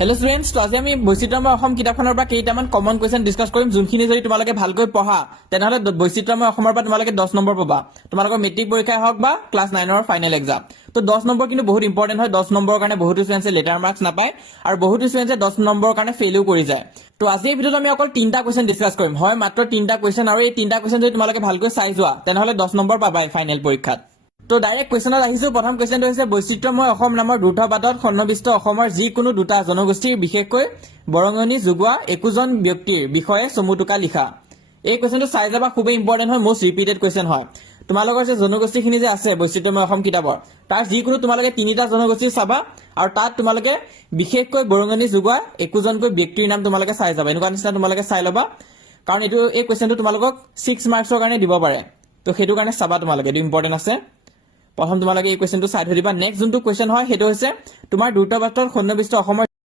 Hello students, तो आज আমি বৈচিত্ৰময় অসম কিতাপখনৰ পৰা কেইটামান কমন কোৱেশ্চন ডিসকাস কৰিম যোনখিনি যদি তোমালোকে ভালকৈ পঢ়া তেনেহলে বৈচিত্ৰময় অসমৰ পৰা তোমালোকে 10 নম্বৰ পাবা তোমালোকৰ মেট্ৰিক পৰীক্ষাই হওক বা ক্লাস 9 ৰ ফাইনেল এক্সাম। তো 10 নম্বৰ কিন্তু বহুত ইম্পৰ্টেন্ট হয়। 10 নম্বৰৰ কাৰণে বহুতো স্টুডেন্টে লেটাৰ মাৰ্কস নাপায় আৰু বহুতো স্টুডেন্টে 10 নম্বৰৰ কাৰণে ফেইলও কৰি যায়। তো আজি এই ভিডিঅ'ত আমি অকল 3টা কোৱেশ্চন ডিসকাস কৰিম, হয় মাত্ৰ 3টা কোৱেশ্চন, আৰু এই 3টা কোৱেশ্চন যদি তোমালোকে ভালকৈ চাই যোৱা তেনেহলে 10 নম্বৰ পাবাই ফাইনেল পৰীক্ষাত। তো ডাইৰেক্ট কোৱেশ্চনত আহিছো। প্ৰথম কোৱেশ্চনটো হৈছে বৈচিত্ৰময় অসম নামৰ দ্ৰুতপাতত সন্নিৱিষ্ট অসমৰ যিকোনো দুটা জনগোষ্ঠীৰ বিশেষকৈ বৰঙণি যোগোৱা একোজন ব্যক্তিৰ বিষয়ে চমুটোকা লিখা। এই কোৱেশ্চনটো চাই যাবা, খুবেই ইম্পৰ্টেন্ট হয়, মোষ্ট ৰিপিটেড কোৱেশ্চন হয়। তোমালোকৰ যে জনগোষ্ঠীখিনি যে আছে বৈচিত্ৰময় অসম কিতাপৰ, তাৰ যিকোনো তোমালোকে 3টা জনগোষ্ঠী চাবা আৰু তাত তোমালোকে বিশেষকৈ বৰঙণি যোগোৱা একোজনকৈ ব্যক্তিৰ নাম তোমালোকে চাই যাবা। এনেকুৱা নিচিনা তোমালোকে চাই ল'বা, কাৰণ এই কোৱেশ্চনটো তোমালোকক 6 মাৰ্কছৰ কাৰণে দিব পাৰে। তো সেইটো কাৰণে চাবা তোমালোকে, এইটো ইম্পৰ্টেন্ট আছে। প্ৰথম তোমালোকে এই কোৱেশ্চনটো চাই থৈ দিবা। নেক্সট যোনটো কোৱেশ্চন হয় সেইটো হৈছে তোমাৰ দ্ৰুতপাতত সন্নিৱিষ্ট অসমৰ